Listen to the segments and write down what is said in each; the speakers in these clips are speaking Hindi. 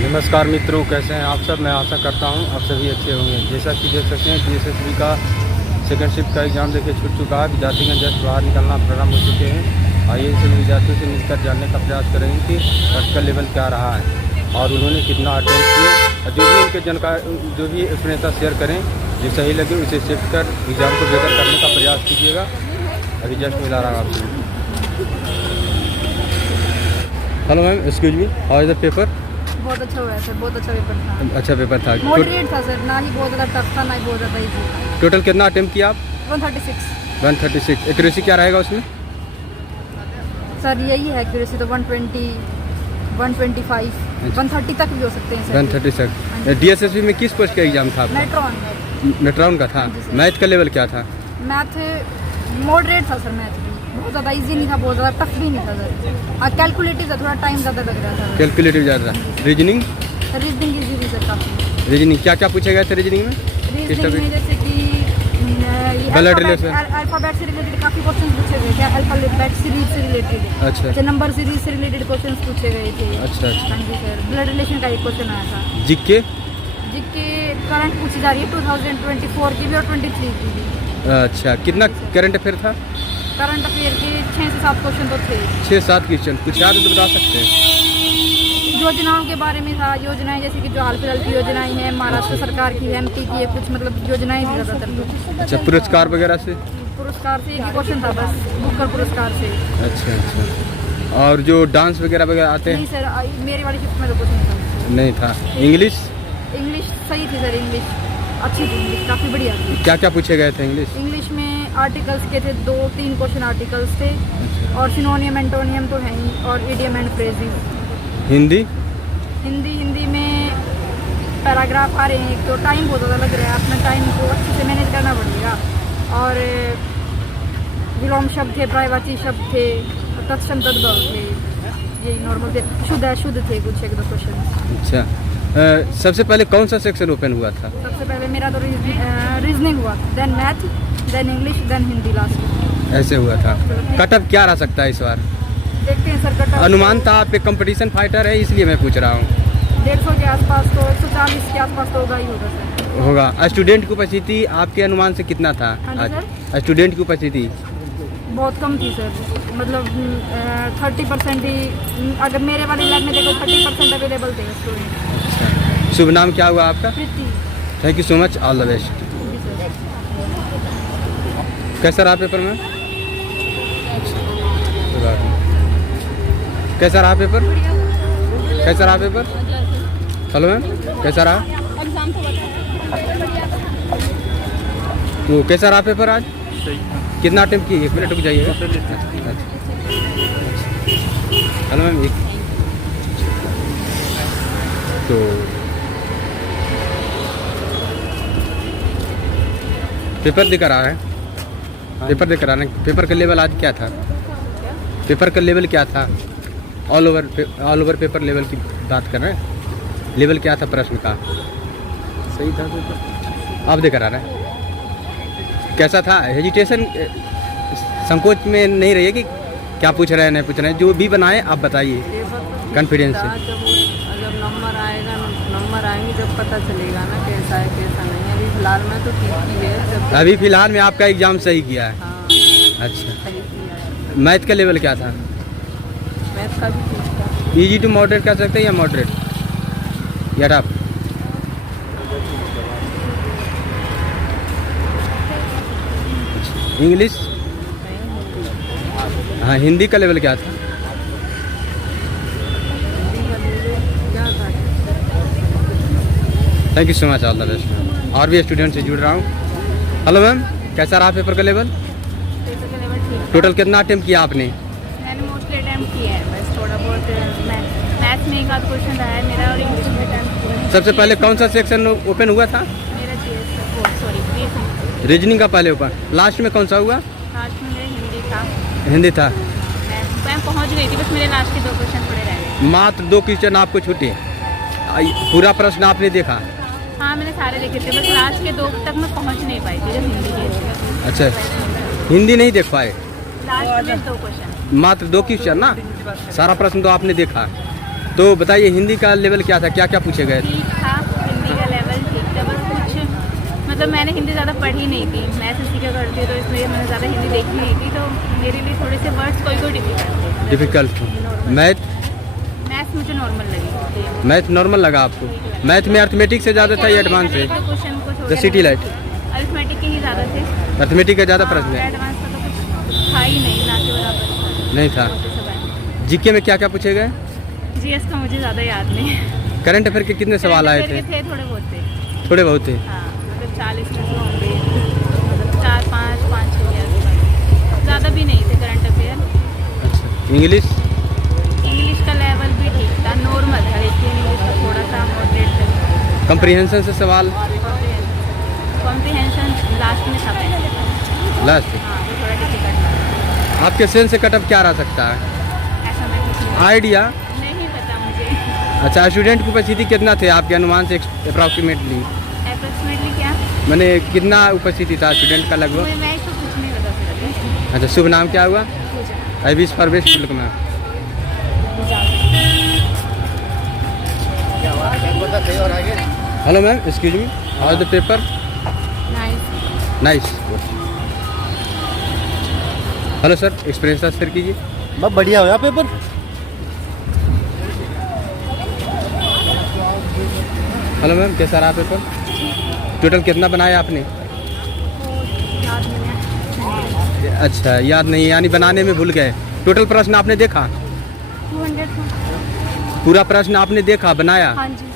नमस्कार मित्रों, कैसे हैं आप सब। मैं आशा करता हूं आप सभी अच्छे होंगे। जैसा कि देख सकते हैं DSSB का सेकंड शिफ्ट का एग्ज़ाम देखिए छूट चुका है। विद्यार्थीगण जस्ट बाहर निकलना प्रारंभ हो चुके हैं। आइए सभी विद्यार्थियों से मिलकर जानने का प्रयास करेंगे कि प्रैक्टिकल लेवल क्या रहा है और उन्होंने कितना अटेम्प्ट किए। जो भी उनके जानकारी जो भी एक्सपीरियंस शेयर करें, जो सही लगे उसे शिफ्ट कर एग्ज़ाम को बेहतर करने का प्रयास कीजिएगा। अभी जस्ट मिला रहा आपसे। Hello ma'am, excuse me, how is the paper? बहुत अच्छा हुआ है सर, बहुत अच्छा पेपर था। अच्छा पेपर था, मॉडरेट था सर, ना ही बहुत ज़्यादा टफ था ना ही बहुत ज़्यादा इजी था। टोटल कितना अटेम्प्ट किया आप? 136 एक्यूरेसी क्या रहेगा उसमें? सर, यही है एक्यूरेसी तो 120 125 130 तक भी हो सकते हैं सर। 136। DSSB में किस पोस्ट का एग्जाम था आपका? नेट्रॉन का था। मैथ का लेवल क्या था? मैथ मॉडरेट था सर, मैथ भी बहुत ज़्यादा इजी नहीं था, बहुत ज़्यादा टफ भी नहीं था सर। और कैलकुलेटिव था, थोड़ा टाइम ज़्यादा लग रहा था। कैलकुलेटिव ज़्यादा। रीजनिंग इजी भी सर काफ़ी। रीजनिंग क्या क्या पूछे गए थे रीजनिंग में? रीजनिंग में जैसे कि अल्फ़ाबेट से रिलेटेड काफ़ी क्वेश्चन पूछे गए थे। अल्फ़ाबेट सीरीज से रिलेटेड, अच्छा नंबर सीरीज से रिलेटेड क्वेश्चन पूछे गए थे। अच्छा। हाँ जी सर। ब्लड रिलेशन का एक क्वेश्चन आया था। जीके करंट पूछी जा रही है 2024 की भी और 23 की भी। अच्छा, कितना करंट अफेयर था? करंट अफेयर के 6 से 7 क्वेश्चन तो थे। 6-7 क्वेश्चन कुछ याद है तो बता सकते हैं? योजनाओं के बारे में था। योजनाएं जैसे कि जो हाल फिलहाल की योजनाएं हैं, महाराष्ट्र सरकार की, MP की है, कुछ मतलब योजनाएं थी ज़्यादातर। अच्छा, पुरस्कार वगैरह से? पुरस्कार से एक ही क्वेश्चन था बस, बुकर पुरस्कार से। अच्छा अच्छा। और जो डांस वगैरह आते हैं? नहीं सर, मेरी वाली शिफ्ट में तो कुछ नहीं था। इंग्लिश सही थी सर, इंग्लिश अच्छी थी, इंग्लिश काफ़ी बढ़िया थी। क्या क्या पूछे गए थे इंग्लिश में आर्टिकल्स के थे 2-3 क्वेश्चन आर्टिकल्स थे। और सिनोनियम एंटोनियम तो है ही, और इडियम एंड फ्रेजेस। हिंदी में पैराग्राफ आ रहे हैं एक तो, टाइम बहुत ज़्यादा लग रहा है, अपना टाइम को अच्छे से मैनेज करना पड़ेगा। और विलोम शब्द थे, पर्यायवाची शब्द थे, तत्सम तद्भव थे, यही नॉर्मल थे। शुद्ध थे कुछ 1-2 क्वेश्चन। अच्छा, सबसे पहले कौन सा सेक्शन ओपन हुआ था? सबसे पहले मेरा तो रीजनिंग हुआ, then math, then English, then Hindi last. ऐसे हुआ था। कटअप क्या रह सकता है इस बार? देखते हैं सर कटअप। अनुमान था, आप एक कंपटीशन फाइटर है इसलिए मैं पूछ रहा हूँ। 150 के आसपास तो 140 के आसपास तो होगा ही होगा सर। होगा। स्टूडेंट की उपस्थिति आपके अनुमान से कितना था? हाँ जी सर। स्टूडेंट की उपस्थिति बहुत कम थी सर, मतलब 30% ही। अगर मेरे वाले लैब में देखो 30% अवेलेबल थे स्टूडेंट। शुभ नाम क्या हुआ आपका? Preeti. Thank you so much, all the best. कैसा रहा पेपर में? कैसा रहा पेपर? हेलो मैम, कैसा रहा? तो कैसा रहा पेपर आज? कितना अटेम्प्ट किए? 1 मिनट रुक जाइएगा। हेलो मैम, तो पेपर देकर आ रहे हैं? पेपर का लेवल आज क्या था? पेपर का लेवल क्या था? ऑल ओवर पेपर लेवल की बात कर रहे हैं। लेवल क्या था प्रश्न का? सही था पेपर? आप देकर आ रहे हैं? कैसा था? हेजिटेशन, संकोच में नहीं रहिए कि क्या पूछ रहे हैं नहीं पूछ रहे हैं, जो भी बनाए आप बताइए कॉन्फिडेंस से। जब नंबर आएंगे जब पता चलेगा ना कैसा है कैसा नहीं है। अभी फिलहाल में तो ठीक ही है। अभी फिलहाल में आपका एग्जाम सही किया है? हाँ, अच्छा। मैथ का लेवल क्या था? मैथ का भी ठीक था। ईजी टू मॉडरेट कह सकते हैं या मॉडरेट या टफ? इंग्लिश? हाँ, हिंदी का लेवल क्या था? Thank you so much, all the best. और भी स्टूडेंट से जुड़ रहा हूँ। हेलो मैम, कैसा रहा पेपर का लेवल? टोटल कितना अटेम्प्ट किया आपने? मैंने मोस्टली अटेम्प्ट किया है, बस थोड़ा बहुत मैथ में एक आध क्वेश्चन रहा है मेरा, और इंग्लिश में अटेम्प्ट किया। सबसे पहले कौन सा सेक्शन ओपन हुआ था? मेरा रीजनिंग का पहले ओपन, लास्ट में कौन सा हुआ? लास्ट में हिंदी था। हिंदी था। मैं पहुंच गई थी, बस मेरे लास्ट के 2 क्वेश्चन पड़े रह गए। मात्र 2 क्वेश्चन आपको छूटे, पूरा प्रश्न आपने देखा? हाँ, मैंने सारे देखे थे, बस लास्ट के 2 तक मैं पहुंच नहीं पाई थी, जब हिंदी के। अच्छा, हिंदी नहीं देख पाए? लास्ट में 2 क्वेश्चन, मात्र 2 क्वेश्चन ना, सारा प्रश्न तो आपने देखा। तो बताइए हिंदी का लेवल क्या था, क्या क्या पूछे गए थे? ठीक था, हिंदी का लेवल ठीक था, बस कुछ मतलब मैंने हिंदी ज़्यादा पढ़ी नहीं थी, मैं एसएससी का करती तो इसलिए मैंने ज़्यादा हिंदी देखी नहीं थी, तो मेरे लिए थोड़े से वर्ड्स कोई डिफिकल्ट थे। मैथ मैथ्स मुझे नॉर्मल लगी। मैथ नॉर्मल लगा आपको? मैथ में अर्थमेटिक से ज़्यादा था या एडवांस है? क्वेश्चन कुछ द सिटी लाइट अरिथमेटिक के ही ज़्यादा थे। अर्थमेटिक का ज़्यादा प्रश्न है? एडवांस का तो कुछ था ही नहीं, ना के बराबर नहीं था। जीके में क्या क्या पूछे गए? जीएस का मुझे ज़्यादा याद नहीं है। करंट अफेयर के कितने सवाल आए थे? थोड़े बहुत थे। थोड़े बहुत थे। हाँ, मतलब 40 में तो होंगे, मतलब 4, 5, 5, 6 ज़्यादा भी नहीं थे करंट अफेयर। अच्छा, इंग्लिश? इंग्लिश का लेवल भी ठीक था, नॉर्मल था, लेकिन इंग्लिश का थोड़ा सा मॉडरेट था। कंप्रीहेंशन से सवाल? कॉम्प्रिहेंशन लास्ट में था पहले। लास्ट? हाँ, तो थोड़ा डिफिकल्ट था। आपके सेंस से कट ऑफ क्या रह सकता है? ऐसा मैं कुछ आइडिया? नहीं पता मुझे। अच्छा, स्टूडेंट की उपस्थिति कितना थे आपके अनुमान से अप्रॉक्सीमेटली? अप्रोक्सीमेटली क्या? मैंने कितना उपस्थिति था स्टूडेंट का लगभग? मैं इसको कुछ नहीं बता सकती। अच्छा, शुभ नाम क्या हुआ? आई wish for best luck ma'am. Hello ma'am, excuse me, how is the paper? Nice. Hello sir, experience share कीजिए। बहुत बढ़िया हुआ पेपर। हेलो मैम, कैसा रहा पेपर? टोटल कितना बनाया आपने? याद नहीं है। अच्छा, याद नहीं, यानी बनाने में भूल गए। टोटल प्रश्न आपने देखा? 200 पूरा प्रश्न आपने देखा, बनाया? हाँ जी।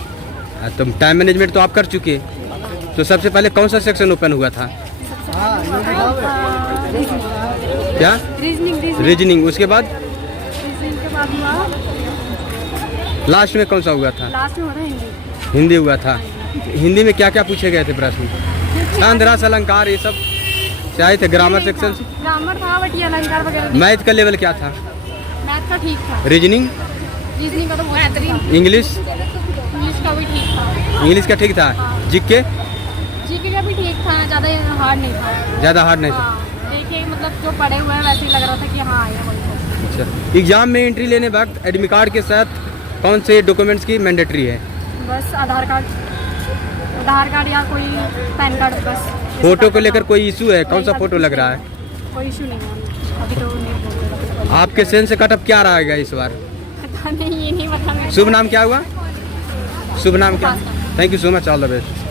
तो टाइम मैनेजमेंट तो आप कर चुके। तो सबसे पहले कौन सा सेक्शन ओपन हुआ था? क्या? रीजनिंग। उसके बाद रीजनिंग के बाद हुआ, लास्ट में कौन सा हुआ था? लास्ट में हो रहा है हिंदी। हिंदी हुआ था। हिंदी में क्या क्या पूछे गए थे प्रश्न? छंद, रस, अलंकार, ये सब चाहे थे? Grammar section? ग्रामर था, बट ये अलंकार वगैरह। मैथ का लेवल क्या था? मैथ का ठीक था। रीजनिंग? रीजनिंग का तो बहुत बेहतरीन। इंग्लिश? इंग्लिश का भी ठीक था। इंग्लिश का ठीक था। जीके? जीके का भी ठीक था, ज़्यादा हार्ड नहीं था। ज़्यादा हार्ड नहीं था। हाँ, देखिए मतलब जो पढ़े हुए हैं वैसे ही लग रहा था कि हाँ ये वही है। अच्छा, एग्जाम में एंट्री लेने वक्त एडमिट कार्ड के साथ कौन से डॉक्यूमेंट्स की मैंडेटरी है? बस आधार कार्ड या कोई पैन कार्ड बस। फोटो को लेकर कोई इशू है? कौन सा फोटो लग रहा है? कोई इशू नहीं है अभी तो नहीं बोल रहा। आपके सेंस से कटअप क्या रहेगा इस बार? पता नहीं, ये नहीं पता मेरे को। शुभ नाम क्या हुआ? शुभ नाम क्या? Thank you so much, all the best.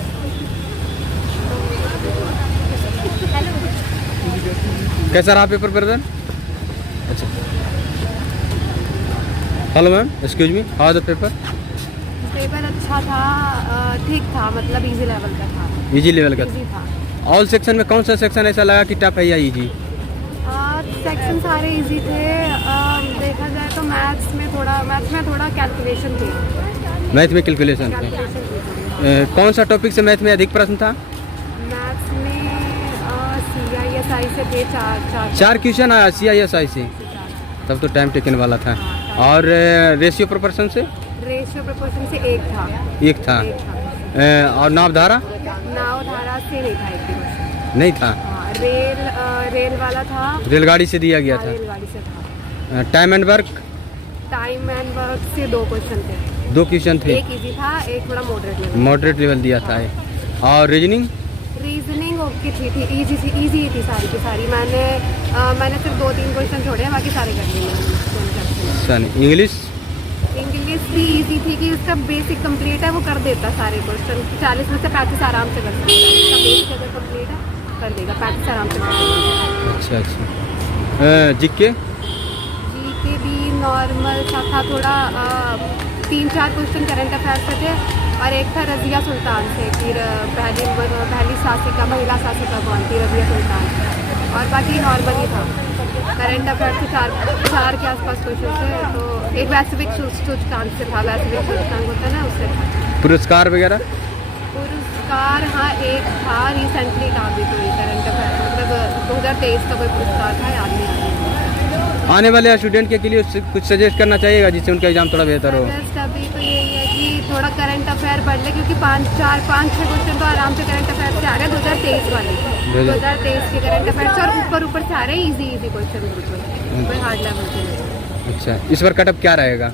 कैसा रहा पेपर ब्रदर? अच्छा, hello ma'am, excuse me, how the paper? Paper अच्छा था, ठीक था, मतलब इजी लेवल का था। इजी लेवल का इजी था। ऑल सेक्शन में कौन सा सेक्शन ऐसा लगा कि टफ है या इजी? सेक्शन सारे इजी थे। देखा जाए तो मैथ्स में थोड़ा कैलकुलेशन थी। मैथ में कैलकुलेशन थे। कौन सा टॉपिक से मैथ में अधिक प्रश्न था? मैथ्स में CISI से थे चार क्वेश्चन आया CISI से, तब तो टाइम टेकन वाला था। और रेशियो प्रोपोर्शन से? रेशियो प्रोपोर्शन से एक था। और नावधारा से नहीं था, एक भी question। नहीं था। हाँ, रेल वाला था। रेलगाड़ी से दिया गया हाँ, था। रेलगाड़ी से था। टाइम एंड वर्क से 2 क्वेश्चन थे। 2 क्वेश्चन थे। एक इजी था, एक थोड़ा मॉडरेट लेवल दिया था। और रीजनिंग ओके थी, इजी थी सारी की सारी। मैंने सिर्फ 2-3 क्वेश्चन छोड़े हैं, बाकी सारे कर लिए। इंग्लिश भी इजी थी कि उसका बेसिक कंप्लीट है, वो कर देता सारे क्वेश्चन। 40 में से 35 आराम से कर सकता है। उसका बेसिक अगर कंप्लीट है कर देगा, 35 आराम से कर देगा। अच्छा। जीके भी नॉर्मल सा था थोड़ा। 3-4 क्वेश्चन करंट अफेयर से थे और एक था रज़िया सुल्तान से कि पहली शासिका, महिला शासिका कौन थी, रज़िया सुल्तान। और बाकी नॉर्मल ही था। करंट अफेयर से 4 के आसपास क्वेश्चन थे। तो एक वैश्विक सूचकांक से था, वैश्विक सूचकांक होता है ना, उससे था। पुरस्कार वगैरह? पुरस्कार हाँ एक था, रिसेंटली था अभी कोई करंट अफेयर, मतलब 2023 का कोई पुरस्कार था, याद नहीं आ रहा। आने वाले स्टूडेंट के लिए कुछ सजेस्ट करना चाहिएगा जिससे उनका एग्जाम थोड़ा बेहतर हो? अभी तो यही है कि थोड़ा करंट अफेयर पढ़ ले, क्योंकि 5-6 क्वेश्चन तो आराम से करंट अफेयर से आ रहे हैं 2023 वाले। 2023 के करंट अफेयर से, और ऊपर से आ रहे हैं इजी क्वेश्चन, बिल्कुल कोई हार्ड लेवल के नहीं। अच्छा, इस बार कटअप क्या रहेगा?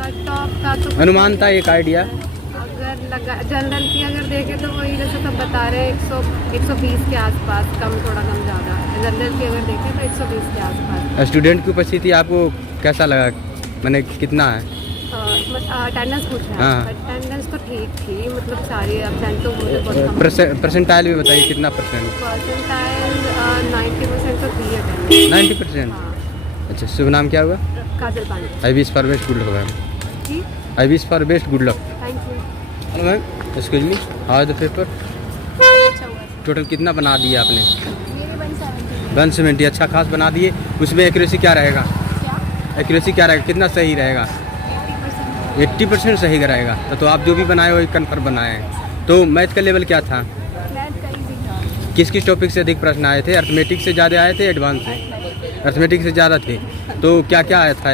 कट ऑफ का तो अनुमान था, एक आइडिया। अगर लगा जनरल की अगर देखें तो वही जैसे सब बता रहे हैं 120 के आसपास, कम थोड़ा कम ज़्यादा। जनरल की अगर देखें तो 120 के आसपास। स्टूडेंट की उपस्थिति आपको कैसा लगा, मैंने कितना है? अटेंडेंस पूछ रहे हाँ। हैं। अटेंडेंस तो ठीक थी, मतलब सारे एब्सेंट तो मुझे बहुत कम। परसेंटाइल भी बताइए कितना परसेंट? परसेंटाइल 90% तो थी अटेंडेंस। 90%। हाँ। अच्छा, शुभ नाम क्या हुआ? Kajal Pandey I wish for best good luck ma'am. जी, I wish for best good luck. Thank you. Ma'am excuse me, how the paper? अच्छा हुआ टोटल कितना बना दिया आपने? मेरे 170 170। अच्छा खास बना दिए। उसमें एक्यूरेसी क्या रहेगा? क्या एक्यूरेसी क्या रहेगा, कितना सही रहेगा? 80%। 80% सही रहेगा। तो आप जो भी बनाए वही कन्फर्म बनाए हैं। तो मैथ का लेवल क्या था? मैथ कहीं भी था। किस किस टॉपिक से अधिक प्रश्न आए थे? अर्थमेटिक से ज़्यादा आए थे, एडवांस से? अर्थमेटिक से ज़्यादा थे। तो क्या क्या आया था?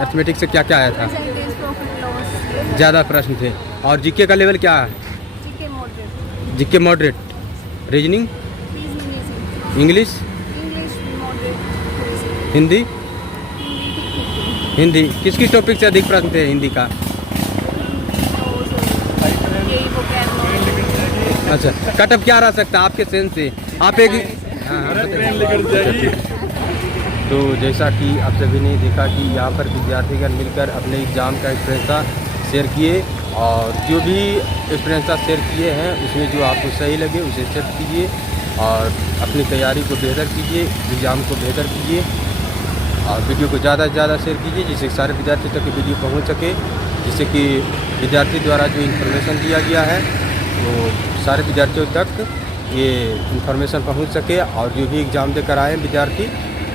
अर्थमेटिक से क्या क्या आया था? परसेंटेज प्रॉफिट लॉस ज़्यादा प्रश्न थे। और जीके का लेवल क्या है? GK moderate GK moderate. Reasoning, reasoning easy English, English moderate Hindi? Hindi ठीक हिंदी किस किस टॉपिक से अधिक प्रश्न थे हिंदी का? यही वो अच्छा, कटअप क्या रह सकता है आपके सेंस से? आप एक तो जैसा कि आप सभी ने देखा कि यहाँ पर विद्यार्थीगण मिलकर अपने एग्ज़ाम का एक्सपीरियंस शेयर किए, और जो भी एक्सपीरियंस शेयर किए हैं उसमें जो आपको सही लगे उसे सेट कीजिए और अपनी तैयारी को बेहतर कीजिए, एग्ज़ाम को बेहतर कीजिए, और वीडियो को ज़्यादा से ज़्यादा शेयर कीजिए जिससे सारे विद्यार्थी तक वीडियो पहुँच सके, जिससे कि विद्यार्थी द्वारा जो इन्फॉर्मेशन दिया गया है वो सारे विद्यार्थियों तक ये इन्फॉर्मेशन पहुंच सके। और जो भी एग्ज़ाम देकर आए विद्यार्थी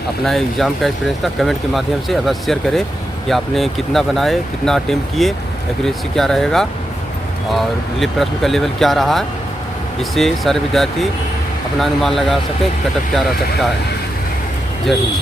अपना एग्ज़ाम का एक्सपीरियंस था कमेंट के माध्यम से अवश्य शेयर करें कि आपने कितना बनाए, कितना अटेम्प्ट किए, एक्यूरेसी क्या रहेगा और प्रश्न का लेवल क्या रहा है, इससे सारे विद्यार्थी अपना अनुमान लगा सकें कटअप क्या रह सकता है। जय हिंद।